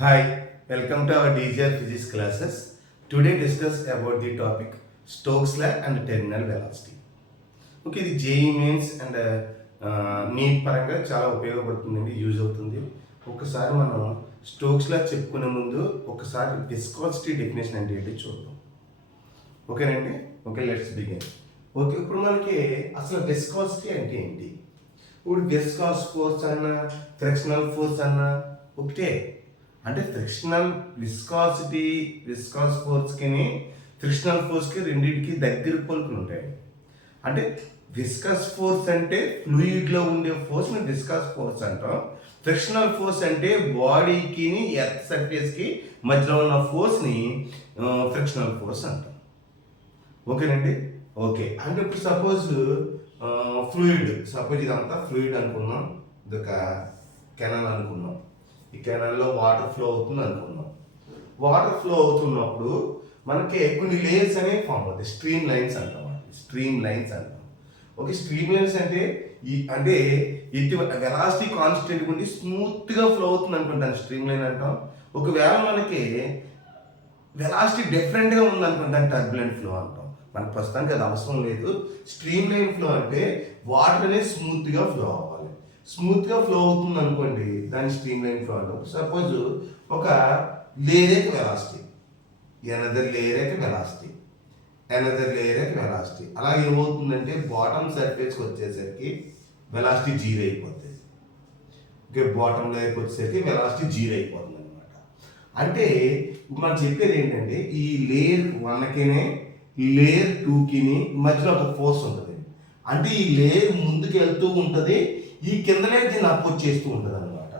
Hi, welcome to our DGR physics classes. Today discuss about the topic Stokes law and terminal velocity. Okay, ఇది JEE mains and neat పరంగా చాలా ఉపయోగపడుతుందండి, use అవుతుంది. ఒకసారి మనం Stokes లా చెప్పుకునే ముందు ఒకసారి విస్కాసిటీ డెఫినేషన్ అంటే ఏంటి చూద్దాం. ఓకేనండి, ఓకే, లెట్స్ బిగిన్. ఓకే, ఇప్పుడు మనకి అసలు విస్కాసిటీ అంటే ఏంటి? ఇప్పుడు విస్కాస్ ఫోర్స్ అన్నా ఫ్రిక్షనల్ ఫోర్స్ అన్నా ఒకటే. అంటే ఫ్రిక్షనల్ విస్కాస్ ఫోర్స్కి ఫ్రిక్షనల్ ఫోర్స్కి రెండింటికి దగ్గర పోలికలు ఉంటాయి. అంటే విస్కస్ ఫోర్స్ అంటే ఫ్లూయిడ్లో ఉండే ఫోర్స్ని విస్కస్ ఫోర్స్ అంటాం. ఫ్రిక్షనల్ ఫోర్స్ అంటే బాడీకి ఎర్త్ సర్ఫేస్కి మధ్యలో ఉన్న ఫోర్స్ని ఫ్రిక్షనల్ ఫోర్స్ అంటాం. ఓకేనండి, ఓకే. అంటే ఇప్పుడు సపోజ్ ఇదంతా ఫ్లూయిడ్ అనుకున్నాం, ఇదొక కెనాల్ అనుకున్నాం. ఈ కెనాల్లో వాటర్ ఫ్లో అవుతుంది అనుకున్నాం. వాటర్ ఫ్లో అవుతున్నప్పుడు మనకి కొన్ని లేయర్స్ అనేవి ఫామ్ అవుతాయి. స్ట్రీమ్ లైన్స్ అంటాం. ఓకే, స్ట్రీమ్ లైన్స్ అంటే వెలాసిటీ కాన్స్టెంట్ ఉండి స్మూత్గా ఫ్లో అవుతుంది అనుకుంటాను, స్ట్రీమ్ లైన్ అంటాం. ఒకవేళ మనకి వెలాసిటీ డిఫరెంట్గా ఉంది అనుకుంటాను, టర్బులెంట్ ఫ్లో అంటాం. మనకు ప్రస్తుతానికి అది అవసరం లేదు. స్ట్రీమ్ లైన్ ఫ్లో అంటే వాటర్ అనేది స్మూత్గా ఫ్లో అవ్వాలి. స్మూత్గా ఫ్లో అవుతుంది అనుకోండి, దాన్ని స్ట్రీమ్ లైన్ ఫ్లో అంటాం. సపోజ్ ఒక లేయర్కి వెలాసిటీ, ఎనదర్ లేయర్కి వెలాసిటీ అలా ఏమవుతుందంటే బాటమ్ సర్ఫేస్కి వచ్చేసరికి వెలాసిటీ జీరో అయిపోతుంది. ఓకే, బాటమ్ లేయర్కి వచ్చేసరికి వెలాసిటీ జీరో అయిపోతుంది అనమాట. అంటే మనం చెప్పేది ఏంటంటే ఈ లేయర్ 1కినే లేయర్ 2కి మధ్యలో ఒక ఫోర్స్ ఉంటుంది. అంటే ఈ లేయర్ ముందుకు వెళ్తూ ఉంటుంది, ఈ కింద లేయర్ దీన్ని అపోజ్ చేస్తూ ఉంటుంది అనమాట.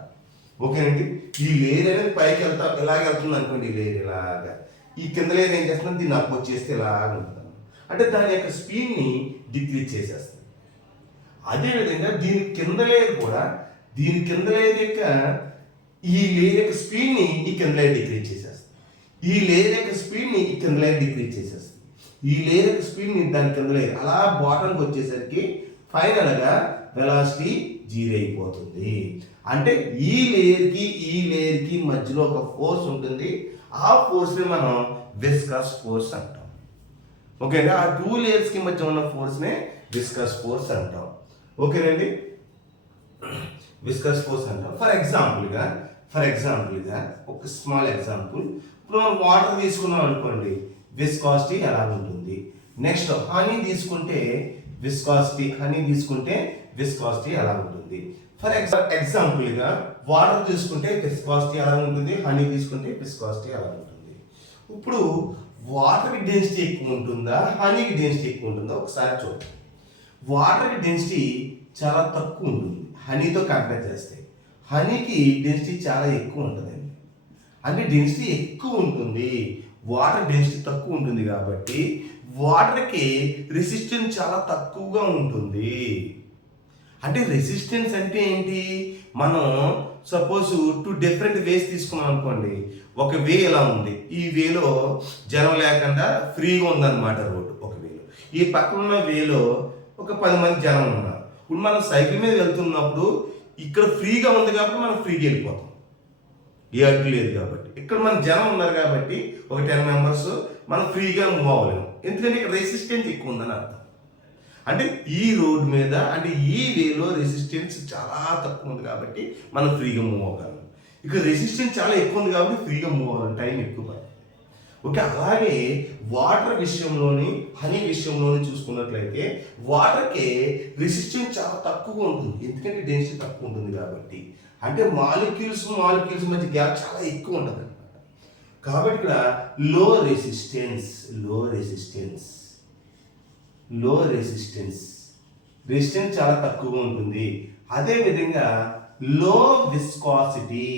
ఓకేనండి, ఈ లేయర్ అనేది పైకి ఇలాగ వెళ్తుంది అనుకోండి, ఈ లేయర్ ఇలాగా, ఈ కింద లేయర్ ఏం చేస్తుంది, దీన్ని అపోజ్ చేస్తే ఇలాగ ఉంటుంది. అంటే దాని యొక్క స్పీడ్ని డిక్రీజ్ చేసేస్తుంది. అదేవిధంగా దీని కింద లేయర్ యొక్క ఈ లేయర్ యొక్క స్పీడ్ని ఈ కింద లేయర్ డిక్రీజ్ చేసేస్తుంది. ఈ లేయర్ యొక్క స్పీడ్ని ఈ కింద లేయర్ డిక్రీజ్ చేసేస్తుంది. ఈ లేయర్ యొక్క స్పీడ్ని దాని కింద లేయర్ అలా బాటంకి వచ్చేసరికి ఫైనల్గా వెలాసిటీ జీరో అయిపోతుంది. అంటే ఈ లేయర్కి మధ్యలో ఒక ఫోర్స్ ఉంటుంది. ఆ ఫోర్స్ని మనం విస్కస్ ఫోర్స్ అంటాం. ఓకేనా, ఆ 2 లేయర్స్కి మధ్య ఉన్న ఫోర్స్నే విస్కస్ ఫోర్స్ అంటాం. ఓకేనండి, విస్కస్ ఫోర్స్ అంటాం. ఫర్ ఎగ్జాంపుల్గా ఒక స్మాల్ ఎగ్జాంపుల్. ఇప్పుడు మనం వాటర్ తీసుకున్నాం అనుకోండి, విస్కాసిటీ ఎలా ఉంటుంది. నెక్స్ట్ హనీ తీసుకుంటే విస్కాసిటీ ఎలా ఉంటుంది. ఫర్ ఎగ్జాంపుల్గా వాటర్ తీసుకుంటే విస్కాసిటీ ఎలా ఉంటుంది, హనీ తీసుకుంటే విస్కాసిటీ ఎలా ఉంటుంది. ఇప్పుడు వాటర్కి డెన్సిటీ ఎక్కువ ఉంటుందా, హనీకి డెన్సిటీ ఎక్కువ ఉంటుందా ఒకసారి చూడండి. వాటర్కి డెన్సిటీ చాలా తక్కువ ఉంటుంది హనీతో కంపేర్ చేస్తే. హనీకి డెన్సిటీ చాలా ఎక్కువ ఉంటుందండి. అంటే డెన్సిటీ ఎక్కువ ఉంటుంది, వాటర్ డెన్సిటీ తక్కువ ఉంటుంది కాబట్టి వాటర్కి రెసిస్టెన్స్ చాలా తక్కువగా ఉంటుంది. అంటే రెసిస్టెన్స్ అంటే ఏంటి, మనం సపోజ్ 2 డిఫరెంట్ వేస్ తీసుకున్నాం అనుకోండి. ఒక వే ఇలా ఉంది, ఈ వేలో జనం లేకుండా ఫ్రీగా ఉందన్నమాట రోడ్డు. ఒక వేలో ఈ పక్కన ఉన్న వేలో ఒక 10 మంది జనం ఉన్నారు. ఇప్పుడు మనం సైకిల్ మీద వెళ్తున్నప్పుడు ఇక్కడ ఫ్రీగా ఉంది కాబట్టి మనం ఫ్రీగా వెళ్ళిపోతాం, ఏ అడ్డు లేదు కాబట్టి. ఇక్కడ మన జనం ఉన్నారు కాబట్టి ఒక 10 మెంబర్స్ మనం ఫ్రీగా మూవ్ అవ్వలేము, ఎందుకంటే ఇక్కడ రెసిస్టెన్స్ ఎక్కువ ఉందని అర్థం. అంటే ఈ రోడ్ మీద అంటే ఈ వేలో రెసిస్టెన్స్ చాలా తక్కువ ఉంది కాబట్టి మనం ఫ్రీగా మూవ్ అవ్వగలం. ఇక్కడ రెసిస్టెన్స్ చాలా ఎక్కువ ఉంది కాబట్టి ఫ్రీగా మూవ్ అవ్వాలి, టైం ఎక్కువ పడుతుంది. ఓకే, అలాగే వాటర్ విషయంలోని హనీ విషయంలోని చూసుకున్నట్లయితే వాటర్కి రెసిస్టెన్స్ చాలా తక్కువగా ఉంటుంది, ఎందుకంటే డెన్సిటీ తక్కువ ఉంటుంది కాబట్టి. అంటే మాలిక్యూల్స్ మధ్య గ్యాప్ చాలా ఎక్కువ ఉంటుంది అనమాట. కాబట్టి ఇక్కడ లో రెసిస్టెన్స్ చాలా తక్కువగా ఉంటుంది. అదేవిధంగా లో విస్కాసిటీ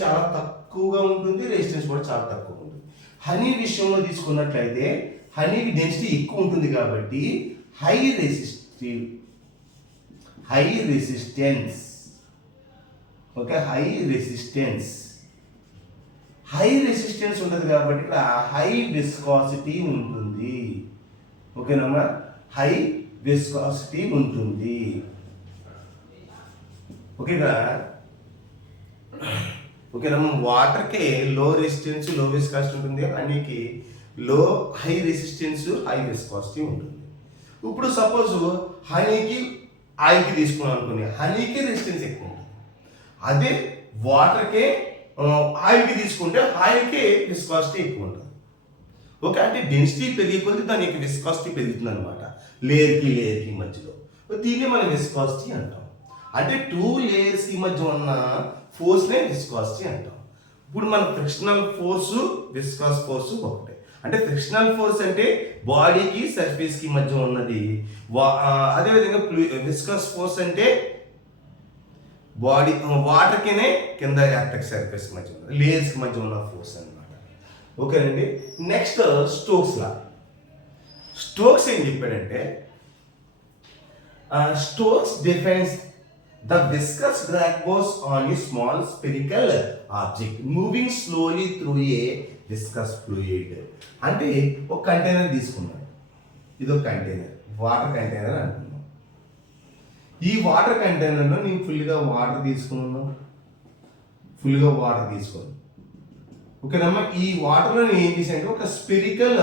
చాలా తక్కువగా ఉంటుంది, రెసిస్టెన్స్ కూడా చాలా తక్కువగా ఉంటుంది. హనీ విషయంలో తీసుకున్నట్లయితే హనీకి డెన్సిటీ ఎక్కువ ఉంటుంది కాబట్టి high resistance. Okay, high resistance ఉంటుంది కాబట్టి ఇక్కడ హై విస్కాసిటీ ఉంటుంది. ఓకేనమ్మా, హై విస్కాసిటీ ఉంటుంది. ఓకేగా. ఓకేనమ్మా, వాటర్కి లో రెసిస్టెన్స్ లో విస్కాసిటీ ఉంటుంది, హనీకి హై రెసిస్టెన్స్ హై విస్కాసిటీ ఉంటుంది. ఇప్పుడు సపోజ్ హనీకి ఆయిల్కి తీసుకున్నాం అనుకోండి, హనీకి రెసిస్టెన్స్ ఎక్కువ ఉంటుంది. అదే వాటర్కే ఆయిల్కి తీసుకుంటే ఆయిల్కి విస్కాసిటీ ఎక్కువ ఉంటుంది. ఓకే, అంటే డెన్సిటీ పెరిగే కొద్దీ దాని యొక్క విస్కాసిటీ పెరుగుతుంది అనమాట, లేయర్కి మధ్యలో. దీన్ని మనం విస్కాసిటీ అంటాం. అంటే 2 లేయర్స్కి మధ్య ఉన్న ఫోర్స్నే విస్కాసిటీ అంటాం. ఇప్పుడు మన ఫ్రిక్షనల్ ఫోర్సు విస్కాస్ ఫోర్సు ఒకటే. అంటే ఫ్రిక్షనల్ ఫోర్స్ అంటే బాడీకి సర్ఫేస్కి మధ్య ఉన్నది. అదేవిధంగా విస్కాస్ ఫోర్స్ అంటే వాటర్కినే కింద ఎర్త్ సర్ఫేస్ మధ్య ఉన్నది, లేయర్స్కి మధ్య ఉన్న ఫోర్స్ అనమాట. ఓకేనండి. నెక్స్ట్ స్టోక్స్ లా. స్టోక్స్ ఏం చెప్పాడంటే, Stokes defines the viscous drag force on a small spherical object moving slowly through a viscous fluid. అంటే ఒక కంటైనర్ తీసుకున్నాడు, ఇది ఒక కంటైనర్, వాటర్ కంటైనర్ అంటున్నాం. ఈ వాటర్ కంటైనర్లో నేను ఫుల్గా వాటర్ తీసుకున్నాను, ఓకేనమ్మా. ఈ వాటర్లో నేను ఏం చేశాను, ఒక స్పెరికల్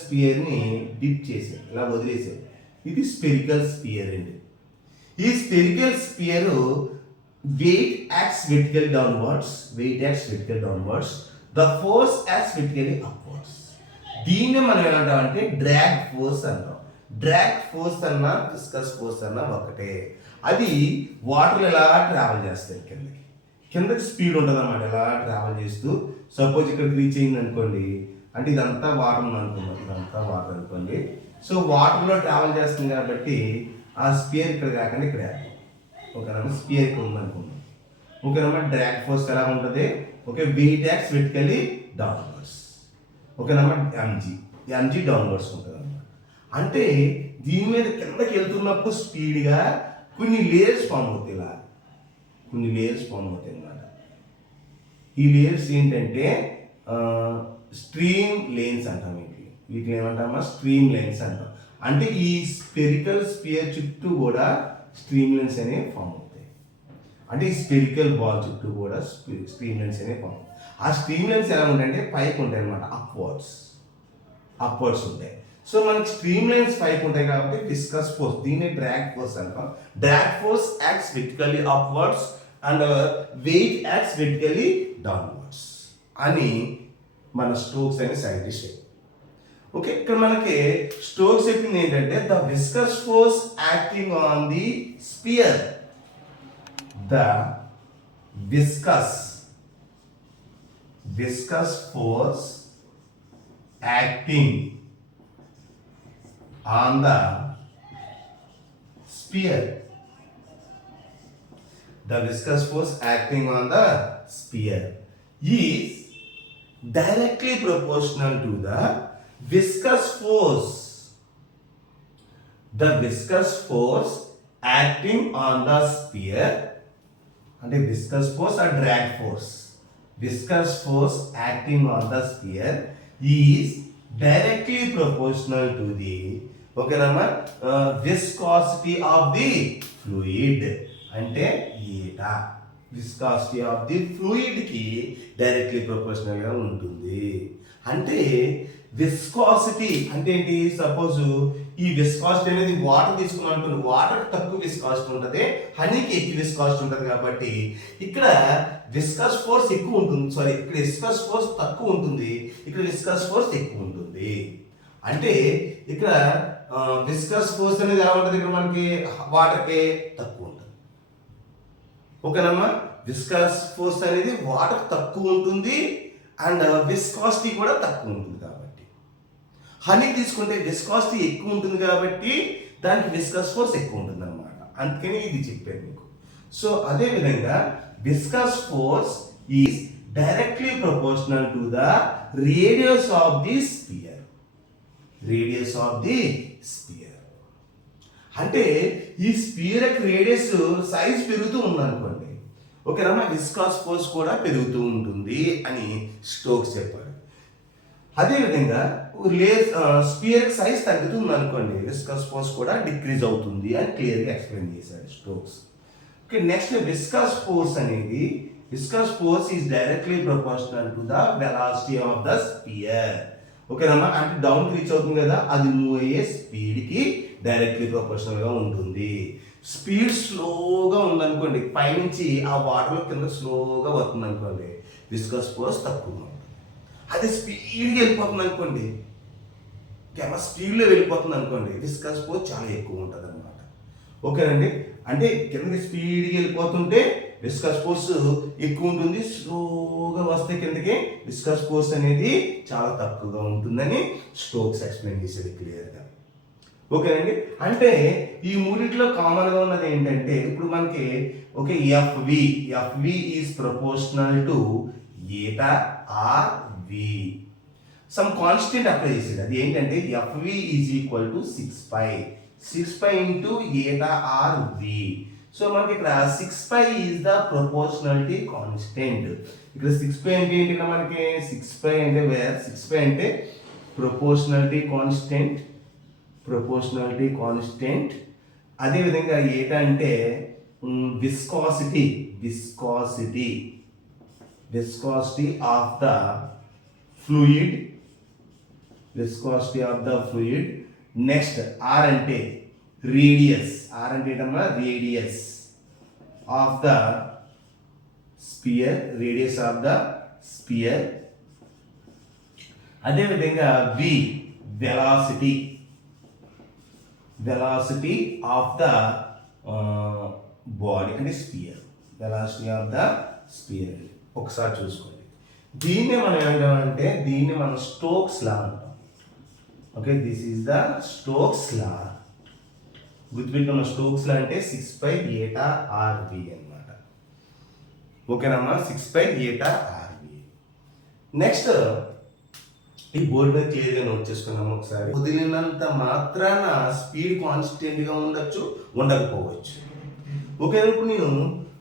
స్పియర్ని డిప్ చేశాను, ఇలా వదిలేసాను. ఇది స్పెరికల్ స్పియర్ అండి. ఈ spherical sphere weight acts vertically downwards, the force acts vertically upwards. దీన్ని మనం ఏమంటామంటే డ్రాగ్ ఫోర్స్ అంటాం. డ్రాగ్ ఫోర్స్ అన్నా విస్కస్ ఫోర్స్ అన్నా ఒకటే. అది వాటర్ ఎలా ట్రావెల్ చేస్తాయి, కిందకి స్పీడ్ ఉంటుంది అన్నమాట. ఎలా ట్రావెల్ చేస్తూ సపోజ్ ఇక్కడికి రీచ్ అయింది అనుకోండి, అంటే ఇదంతా వాటర్ అనుకోండి. సో వాటర్లో ట్రావెల్ చేస్తుంది కాబట్టి ఆ స్పియర్ ఇక్కడ కాకుండా ఇక్కడ, ఓకేనమ్మా, స్పియర్ ఇక్కడ ఉందనుకున్నాం. ఓకేనమ్మా, డ్రాగ్ ఫోర్స్ ఎలా ఉంటుంది, okay, weight acts vertically downwards. ఓకేనమ్మా, ఎంజీ డౌన్వర్డ్స్ ఉంటుంది అన్నమాట. అంటే దీని మీద కిందకి వెళ్తున్నప్పుడు స్పీడ్గా కొన్ని లేయర్స్ ఫామ్ అవుతాయి, అన్నమాట. ఈ లేయర్స్ ఏంటంటే స్ట్రీమ్ లేన్స్ అంటాం. వీటిని ఏమంటామా, స్ట్రీమ్ లైన్స్ అంటాం. అంటే ఈ స్పెరికల్ స్పియర్ చుట్టూ కూడా స్ట్రీమ్ లైన్స్ అనేవి ఫామ్ అవుతాయి. అంటే ఈ స్పెరికల్ బాల్ చుట్టూ కూడా స్ట్రీమ్ లైన్స్ అనేవి ఫామ్ అవుతాయి. ఆ స్ట్రీమ్ లైన్స్ ఎలా ఉంటాయంటే పైకి ఉంటాయి అన్నమాట, అప్వర్డ్స్ ఉంటాయి. సో మనకి స్ట్రీమ్ లైన్స్ పైకి ఉంటాయి కాబట్టి విస్కస్ ఫోర్స్, దీన్ని డ్రాగ్ ఫోర్స్ అంటాం. Drag force acts vertically upwards and weight acts vertically downwards అని మన స్టోక్స్ అనే సైంటిస్ట్. ఓకే, ఇక్కడ మనకి స్టోక్స్ చెప్పింది ఏంటంటే the viscous force acting on the spear, viscous force acting on the sphere, is directly proportional to the viscous force acting on the sphere. అంటే viscous force ఆ drag force, viscous force acting on the sphere is directly proportional to the, ఓకేనమ్మా, viscosity of the fluid. అంటే eta viscosity of the fluid కి directly proportional గా ఉంటుంది. అంటే viscosity అంటే ఏంటి, సపోజ్ ఈ విస్కాసిటీ అనేది వాటర్ తీసుకున్నాం అనుకోండి, వాటర్ తక్కువ విస్కాసిటీ ఉంటుంది, హనీకి ఎక్కువ విస్కాసిటీ ఉంటుంది. కాబట్టి ఇక్కడ విస్కస్ ఫోర్స్ ఎక్కువ ఉంటుంది, ఇక్కడ విస్కస్ ఫోర్స్ తక్కువ ఉంటుంది, ఇక్కడ విస్కస్ ఫోర్స్ ఎక్కువ ఉంటుంది. అంటే ఇక్కడ విస్కస్ ఫోర్స్ అనేది ఎలా ఉంటుంది, ఇక్కడ మనకి వాటర్కే తక్కువ ఉంటుంది. ఓకేనమ్మా, విస్కస్ ఫోర్స్ అనేది వాటర్ తక్కువ ఉంటుంది అండ్ విస్కాసిటీ కూడా తక్కువ ఉంటుంది. కాబట్టి హనీ తీసుకుంటే విస్కాసిటీ ఎక్కువ ఉంటుంది కాబట్టి దానికి విస్కస్ ఫోర్స్ ఎక్కువ ఉంటుంది అనమాట. అందుకని ఇది చెప్పాను మీకు. సో అదే విధంగా viscous force is directly proportional to the radius of the spear. అంటే ఈ స్పియర్ యొక్క రేడియస్ సైజ్ పెరుగుతూ ఉందనుకోండి, ఓకేనా, విస్కాస్ ఫోర్స్ కూడా పెరుగుతూ ఉంటుంది అని స్టోక్స్ చెప్పారు. అదేవిధంగా స్పియర్ సైజ్ తగ్గుతుంది అనుకోండి, విస్కస్ ఫోర్స్ కూడా డిక్రీజ్ అవుతుంది అని క్లియర్గా ఎక్స్ప్లెయిన్ చేశాడు Stokes. Okay, next viscous force is directly proportional to the velocity of the spear. ఓకేనమ్మా, అంటే డౌన్ రీచ్ అవుతుంది కదా, అది మూవ్ అయ్యే స్పీడ్కి డైరెక్ట్లీ ప్రపోర్షనల్గా ఉంటుంది. స్పీడ్ స్లోగా ఉందనుకోండి, పైనుంచి ఆ వాటర్ కింద స్లోగా వస్తుంది అనుకోండి, విస్కస్ ఫోర్స్ తక్కువ ఉంటుంది. అదే స్పీడ్గా వెళ్ళిపోతుంది అనుకోండి, స్పీడ్లో వెళ్ళిపోతుంది అనుకోండి, విస్కస్ ఫోర్స్ చాలా ఎక్కువ ఉంటుంది అనమాట. ఓకేనండి, అంటే కిందకి స్పీడ్గా వెళ్ళిపోతుంటే విస్కస్ ఫోర్స్ ఎక్కువ ఉంటుంది, స్లోగా వస్తే కిందకి విస్కస్ ఫోర్స్ అనేది చాలా తక్కువగా ఉంటుందని స్టోక్స్ ఎక్స్ప్లెయిన్ చేసేది క్లియర్గా. ఓకేనండి, అంటే ఈ మూడిట్లో కామన్గా ఉన్నది ఏంటంటే ఇప్పుడు మనకి okay F V is proportional to eta R V. Some constant apply చేసేది, అది ఏంటంటే F V is equal to 6π into eta R V. So మనకి ఇక్కడ 6π ఈజ్ ద ప్రపోర్షనాలిటీ కాన్స్టెంట్. ఇక్కడ 6π అంటే ఏంటి, మనకి 6π అంటే ప్రపోర్షనాలిటీ కాన్స్టెంట్. అదేవిధంగా ఏటా అంటే viscosity of the fluid. Next R అంటే రేడియస్ ఆఫ్ ద స్పియర్. అదేవిధంగా V velocity of the body అంటే స్పియర్. ఒకసారి చూసుకోండి, దీన్ని మనం ఏమంటామంటే దీన్ని మనం స్టోక్స్ లా అంటాం. Okay, this is the Stokes law. గుర్తుపెట్టుకున్న స్టోక్స్ లా అంటే 6π ఈటా ఆర్వి అన్నమాట. ఓకేనమ్మా, 6π ఈటా ఆర్వి. నెక్స్ట్ ఈ బోర్డు మీద క్లియర్గా నోట్ చేసుకున్నాము ఒకసారి. వదిలినంత మాత్రాన స్పీడ్ కాన్స్టెంట్గా ఉండొచ్చు, ఉండకపోవచ్చు. ఓకే, ఇప్పుడు నేను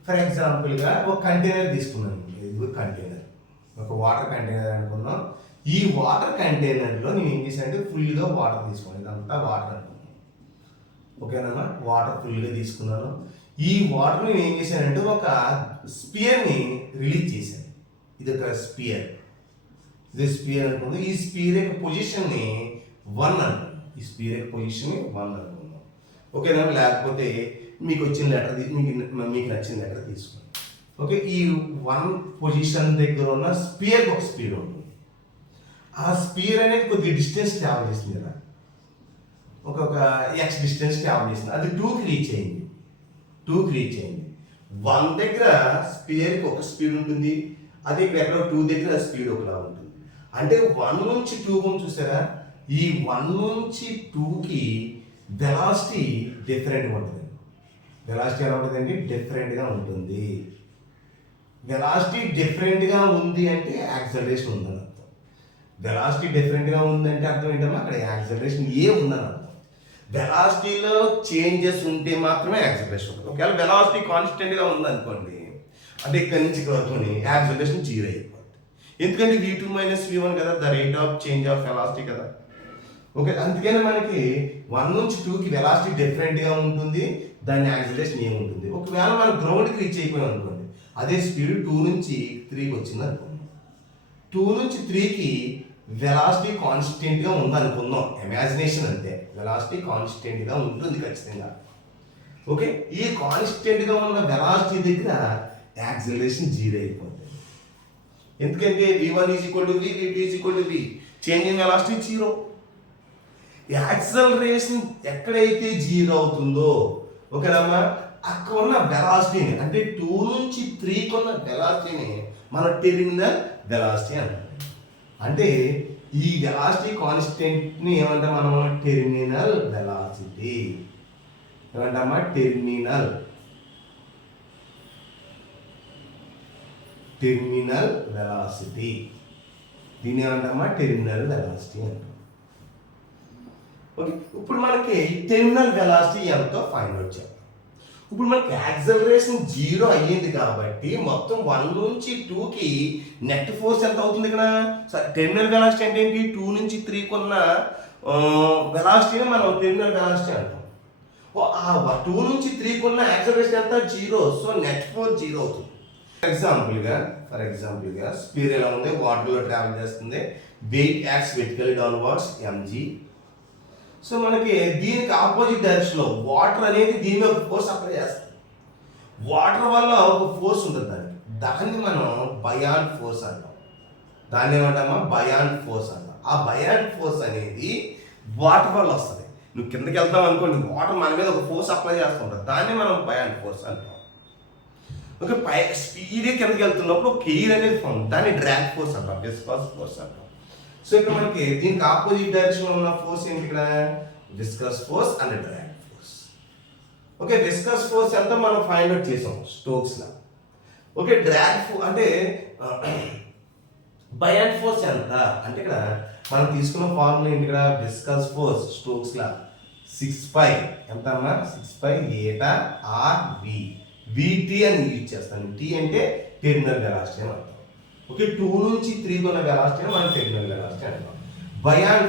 ఫర్ ఎగ్జాంపుల్గా ఒక కంటైనర్ తీసుకున్నాను. ఇది కంటైనర్, ఒక వాటర్ కంటైనర్ అనుకున్నాం. ఈ వాటర్ కంటైనర్లో నేను ఏం చేశానంటే ఫుల్గా వాటర్ తీసుకున్నాను. ఇదంతా వాటర్ అనుకున్నాను. ఓకేనా, వాటర్ ఫుల్గా తీసుకున్నాను. ఈ వాటర్ నేను ఏం చేశానంటే ఒక స్పియర్ని రిలీజ్ చేశాను. ఇది ఒక స్పియర్ అనుకుందాం. ఈ స్పియర్ యొక్క పొజిషన్ని 1 అనుకుందాం. ఓకేనా, లేకపోతే మీకు వచ్చిన లెటర్ మీకు నచ్చిన లెటర్ తీసుకోండి. ఓకే, ఈ 1 పొజిషన్ దగ్గర ఉన్న స్పియర్కి ఒక స్పీడ్ ఉంటుంది. ఆ స్పియర్ అనేది కొద్ది డిస్టెన్స్ ట్రావెల్ చేసింది కదా, ఒక ఎక్స్ డిస్టెన్స్ ట్రావెల్ చేసింది. అది 2కి రీచ్ అయింది. 1 దగ్గర స్పియర్కి ఒక స్పీడ్ ఉంటుంది, అదే ఇక్కడ ఎక్కడ 2 దగ్గర స్పీడ్ ఒకలా ఉంటుంది. అంటే 1 నుంచి 2 చూసారా, ఈ 1 నుంచి 2కి వెలాసిటీ డిఫరెంట్గా ఉంటుంది. వెలాసిటీ ఎలా ఉంటుందండి, డిఫరెంట్గా ఉంటుంది. వెలాసిటీ డిఫరెంట్గా ఉంది అంటే యాక్సలరేషన్ ఉందని అర్థం. వెలాసిటీ డిఫరెంట్గా ఉందంటే అర్థం ఏంటమ్మా, అక్కడ యాక్సలరేషన్ ఉందని అర్థం. వెలాసిటీలో చేంజెస్ ఉంటే మాత్రమే యాక్సలరేషన్ ఉంటుంది. ఒకవేళ వెలాసిటీ కాన్స్టెంట్గా ఉందనుకోండి, అంటే ఇక్కడ నుంచి వరకుని యాక్సలరేషన్ 0 అయిపోతుంది. ఎందుకంటే v2 - v1 కదా, the rate of change of velocity కదా. ఓకే, అందుకని మనకి 1 నుంచి 2కి వెలాసిటీ డిఫరెంట్గా ఉంటుంది, దాని యాక్సలరేషన్ ఏముంటుంది. ఒకవేళ మనం గ్రౌండ్కి రీచ్ అయిపోయాం అనుకోండి, అదే స్పీడ్ 2 నుంచి 3కి వచ్చింది అనుకోండి. 2 నుంచి 3కి వెలాసిటీ కాన్స్టెంట్గా ఉందనుకుందాం, ఇమాజినేషన్ అంతే. వెలాసిటీ కాన్స్టెంట్గా ఉంటుంది ఖచ్చితంగా. ఓకే, ఈ కాన్స్టెంట్గా ఉన్న వెలాసిటీ దగ్గర యాక్సలరేషన్ 0 అయిపోతుంది. ఎందుకంటే v1 = v, v2 = v, change in velocity 0. Acceleration ఎక్కడైతే 0 అవుతుందో ఓకేనమ్మా, అక్కడ ఉన్న వెలాసిటీని అంటే 2 నుంచి 3కి ఉన్న వెలాసిటీని మనం టెర్మినల్ వెలాసిటీ అంటాం. అంటే ఈ వెలాసిటీ కాన్స్టెంట్ని ఏమంటాం మనం, టెర్మినల్ వెలాసిటీ ఏమంటామా, టెర్మినల్ వెలాసిటీ. దీన్ని ఏమంటామా, టెర్మినల్ వెలాసిటీ అంటాం. ఓకే, ఇప్పుడు మనకి టెర్మినల్ వెలాసిటీ ఎంతో ఫైండ్ అవుట్ చేద్దాం. ఇప్పుడు మనకి యాక్సలరేషన్ 0 అయ్యింది కాబట్టి మొత్తం 1 నుంచి 2కి నెట్ ఫోర్స్ ఎంత అవుతుంది ఇక్కడ? టెర్మినల్ వెలాసిటీ అంటే ఏంటి? 2 నుంచి 3కి ఉన్న వెలాసిటీని మనం టెర్మినల్ వెలాసిటీ అంటాం. ఆ 2 నుంచి 3కి ఉన్న యాక్సలరేషన్ ఎంత? 0. సో నెట్ ఫోర్స్ 0 అవుతుంది. ఫర్ ఎగ్జాంపుల్గా స్పీడ్ ఎలా ఉంది? వాటర్లో ట్రావెల్ చేస్తుంది. Weight acts vertically downwards mg. So మనకి దీనికి ఆపోజిట్ డైరెక్షన్ లో వాటర్ అనేది దీని మీద ఫోర్స్ అప్లై చేస్తుంది. వాటర్ వల్ల ఒక ఫోర్స్ ఉంటుంది, దాన్ని మనం బయాన్ ఫోర్స్ అంటాం. దాన్ని ఏమంటామా? బయాన్ ఫోర్స్ అంటాం. ఆ బయాన్ ఫోర్స్ అనేది వాటర్ వల్ల వస్తుంది. నువ్వు కిందకి వెళ్తాం అనుకోండి, వాటర్ మన మీద ఒక ఫోర్స్ అప్లై చేస్తుంటుంది, దాన్ని మనం బయాన్ ఫోర్స్ అంటాం. ఓకే, స్పీడ్గా కిందకి వెళ్తున్నప్పుడు ఒక ఎయిర్ అనేది ఫామ్, దాన్ని డ్రాగ్ ఫోర్స్ అంటాం, విస్కస్ ఫోర్స్ అంటాం. సో ఇక్కడ మనకి దీనికి ఆపోజిట్ డైరెక్షన్ ఉన్న ఫోర్స్ ఏంటి? ఇక్కడ viscous force and drag force. Okay, viscous force ఎంత మనం ఫైండ్ అవుట్ చేసాం Stokes law. Okay, drag force అంటే బయాన్ ఫోర్స్ ఎంత అంటే ఇక్కడ మనం తీసుకున్న ఫార్ములా ఏంటి? ఇక్కడ విస్కస్ ఫోర్స్ స్టోక్స్ లా 6π ఎంత అమ్మా? 6π ఏటా ఆర్ వి. విటి అని యూజ్ చేస్తాను. టీ అంటే టెర్మినల్ వెలాసిటీ అని అర్థం. ఓకే, 2 నుంచి 3కి ఉన్న వెలాసిటీ మనం టెర్మినల్ వెలాసిటీ అంటాం. బయాన్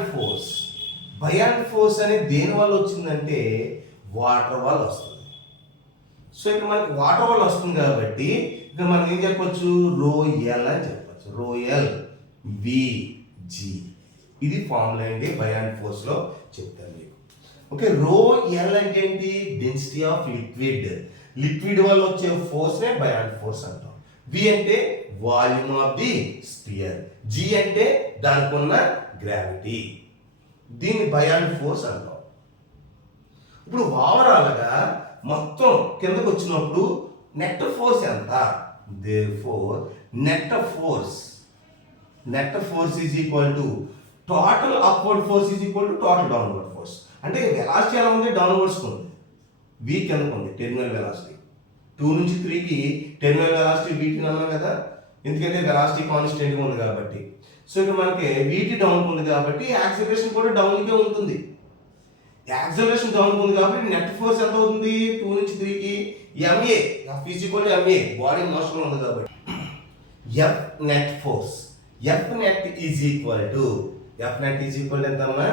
ఫోర్స్ అనేది దేని వల్ల వచ్చిందంటే వాటర్ వల్ల వస్తుంది. సో ఇక్కడ మనకి వాటర్ వల్ల వస్తుంది కాబట్టి ఇక్కడ మనం ఏం చెప్పొచ్చు? ρl అని చెప్పొచ్చు. ρl vg. ఇది ఫార్ములా అండి, బయాన్ ఫోర్స్ లో చెప్తాను మీకు. ఓకే, ρl అంటే ఏంటి? డెన్సిటీ ఆఫ్ లిక్విడ్ వల్ల వచ్చే ఫోర్స్ నే బయాన్ ఫోర్స్ అంటాం. V అంటే volume of the spear, G అంటే దానికి ఉన్న గ్రావిటీ, దీన్ని బయాన్ ఫోర్స్ అంటాం. ఇప్పుడు ఓవరాల్గా మొత్తం కిందకు వచ్చినప్పుడు నెట్ ఫోర్స్ ఎంత? Therefore net force is equal to total upward force is equal to total downward force. అంటే వెలాసిటీ ఎలా ఉంది? డౌన్వర్డ్స్ ఉంది. V కిందకు ఉంది టెర్మినల్ వెలాసిటీ. 2 నుంచి 3కి టెర్మినల్ వెలాసిటీ వీటి అన్నాం కదా, ఎందుకంటే వెలాసిటీ కాన్స్టెంట్గా ఉంది కాబట్టి. సో ఇక్కడ మనకి వీటి డౌన్ ఉంది కాబట్టి యాక్సిలరేషన్ కూడా డౌన్గా ఉంటుంది. యాక్సిలరేషన్ డౌన్ ఉంది కాబట్టి నెట్ ఫోర్స్ ఎంత అవుతుంది? 2 నుంచి 3కి ma, F is equal to ma, body motion ఉంది కాబట్టి. F net is equal to ఎంత అమ్మా?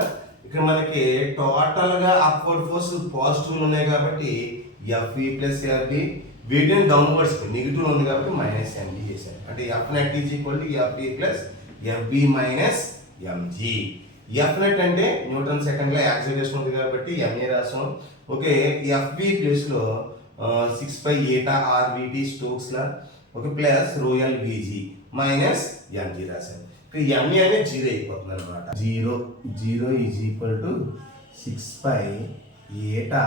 ఇక్కడ మనకి టోటల్గా అప్వర్డ్ ఫోర్స్ పాజిటివ్ ఉన్నాయి కాబట్టి FV ప్లస్ FB, వీటిని డౌన్వర్డ్స్ నెగిటివ్ ఉంది కాబట్టి మైనస్ mg చేశారు. అంటే F net is equal to FB plus FB minus mg. F net అంటే న్యూటన్ సెకండ్లో యాక్సిలరేషన్ ఉంది కాబట్టి ma రాసాం. ఓకే, FB ప్లేస్లో 6π eta RVT Stokes law. Okay, plus ρl vg minus mg రాశాను. ఇక్కడ ma అనేది 0 అయిపోతుంది అనమాట. 0 is equal to 6π eta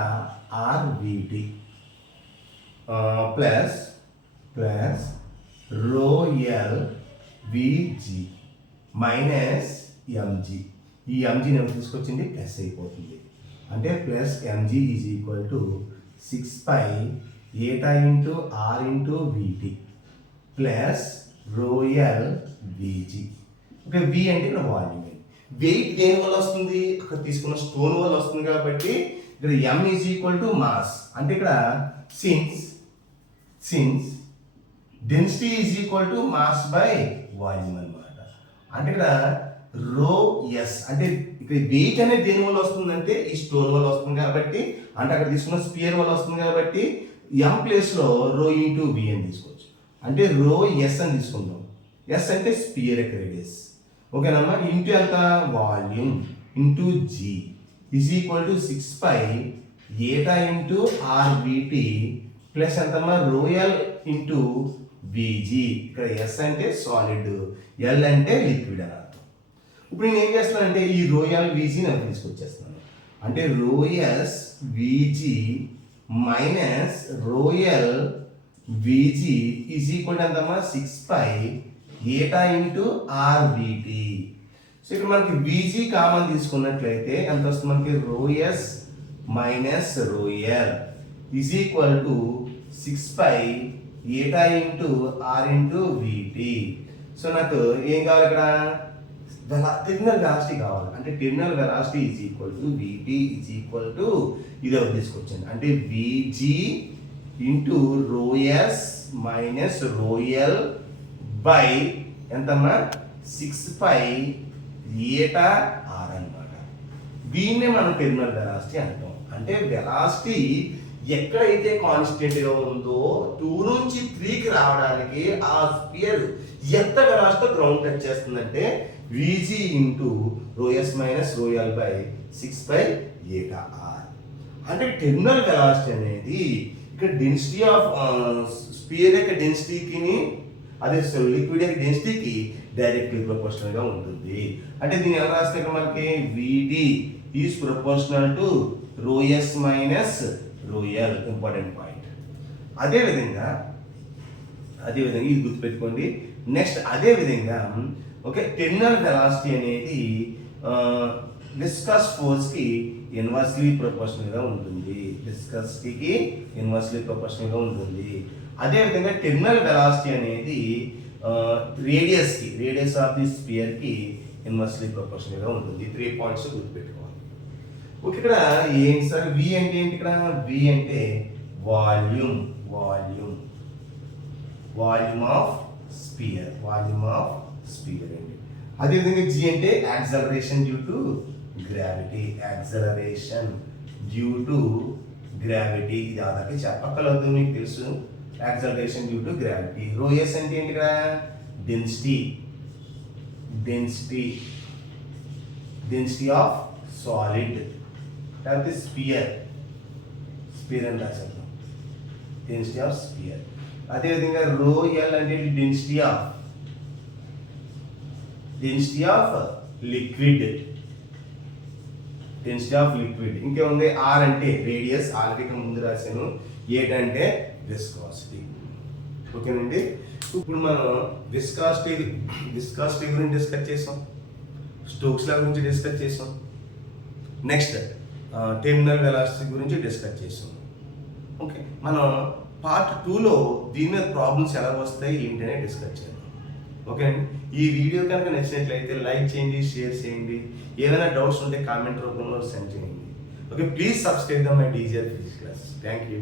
RVT plus ρl vg minus mg. ఈ mg నేను తీసుకొచ్చింది ప్లస్ అయిపోతుంది. అంటే plus mg is equal to 6π eta into r into vt plus ρl vg. Okay, v అంటే ఇక్కడ వాల్యూమ్. వెయిట్ దేని వల్ల వస్తుంది? అక్కడ తీసుకున్న స్టోన్ వల్ల వస్తుంది కాబట్టి ఇక్కడ m is equal to mass. అంటే ఇక్కడ since density is equal to mass by volume అనమాట. అంటే ఇక్కడ ρs అంటే ఇక్కడ వెయిట్ అనేది దేని వల్ల వస్తుందంటే ఈ స్టోన్ వల్ల వస్తుంది కాబట్టి, అంటే అక్కడ తీసుకున్న స్పియర్ వల్ల వస్తుంది కాబట్టి m ప్లేస్లో ρ ఇంటూ v అని తీసుకోవచ్చు. అంటే ρs అని తీసుకుందాం. s అంటే స్పియర్ యొక్క రేడియస్. ఓకేనమ్మా, ఇంటూ ఎంత? Volume into g is equal to 6π eta into RVT plus ఎంతమ్మా? ρl into vg. ఇక్కడ s అంటే సాలిడ్, l అంటే లిక్విడ్ అని అర్థం. ఇప్పుడు నేను ఏం చేస్తానంటే ఈ ρl vg నేను తీసుకొచ్చేస్తాను. అంటే ρs vg minus ρl vg is equal to ఎంతమ్మా? 6π ఏటా ఇంటూ RVT. సో ఇక్కడ మనకి vg కామన్ తీసుకున్నట్లయితే ఎంత వస్తుంది మనకి? ρs minus ρl is equal to 6π eta into r into vt. So నాకు ఏం కావాలి ఇక్కడ? టెర్మినల్ వెలాసిటీ కావాలి. అంటే terminal velocity is equal to vt is equal to ఇది ఒకటి తీసుకొచ్చాను. అంటే vg into rho S minus rho L by ఎంతమ్మా 6π ఈటా ఆర్ అన్నమాట. దీన్నే మనం టెర్మినల్ వెలాసిటీ అంటాం. అంటే వెలాసిటీ ఎక్కడైతే కాన్స్టెంట్ గా ఉందో 2 నుంచి 3కి రావడానికి ఆ స్పియర్ ఎంత వెలాసిటీతో గ్రౌండ్ టచ్ చేస్తుందంటే Vg into rho S minus rho L by 6π eta R. అంటే టెర్మినల్ వెలాసిటీ అనేది ఇక్కడ డెన్సిటీ ఆఫ్ స్పియర్ యొక్క డెన్సిటీకి అదే లిక్విడ్ యొక్క డెన్సిటీకి డైరెక్ట్లీ ప్రపోర్షనల్ గా ఉంటుంది. అంటే దీన్ని ఎలా రాస్తే ఇక్కడ మనకి Vd is proportional to rho S minus rho L. Important point. అదే విధంగా ఇది గుర్తుపెట్టుకోండి. నెక్స్ట్ అదే విధంగా ఓకే టెర్మినల్ వెలాసిటీ అనేది విస్కస్ ఫోర్స్ కి ఇన్వర్స్లీ ప్రపోర్షనల్ గా ఉంటుంది. విస్కసిటీకి ఇన్వర్స్లీ ప్రపోర్షనల్ గా ఉంటుంది. అదే విధంగా టెర్మినల్ వెలాసిటీ అనేది రేడియస్ ఆఫ్ ది స్పియర్ కి ఇన్వర్స్లీ ప్రపోర్షనల్ గా ఉంటుంది. 3 పాయింట్స్ గుర్తుపెట్టుకోవాలి. ఓకే ఇక్కడ ఏంటి సార్ వి అంటే ఏంటి? ఇక్కడ వి అంటే వాల్యూమ్ ఆఫ్ స్పియర్ అండి. అదే విధంగా జి అంటే యాక్సలరేషన్ డ్యూ టు గ్రావిటీ. ఇది ఆధారకి చెప్పక్కర్లేదు, మీకు తెలుసు. Acceleration due to gravity. Rho S అంటే ఏంటి? ఇక్కడ డెన్సిటీ ఆఫ్ సాలిడ్ లేకపోతే స్పియర్ అని రాసేద్దాం. Density of sphere. అదేవిధంగా రో ఎల్ అంటే డెన్సిటీ ఆఫ్ లిక్విడ్. ఇంకేముంది? ఆర్ అంటే రేడియస్, ఆల్రెడీ ముందు రాశాను. ఏట్ అంటే విస్కాసిటీ. ఓకేనండి. ఇప్పుడు మనం విస్కాసిటీ గురించి డిస్కస్ చేసాం, స్టోక్స్ లా గురించి డిస్కస్ చేసాం. నెక్స్ట్ టెర్మినల్ వెలాసిటీ గురించి డిస్కస్ చేసాం. ఓకే మనం పార్ట్ 2లో దీని మీద ప్రాబ్లమ్స్ ఎలా వస్తాయి ఏంటనే డిస్కస్ చేద్దాం. ఓకే అండి. ఈ వీడియో కనుక నచ్చినట్లయితే లైక్ చేయండి, షేర్ చేయండి. ఏదైనా డౌట్స్ ఉంటే కామెంట్ రూపంలో సెండ్ చేయండి. Okay please subscribe my DGR physics class. Thank you.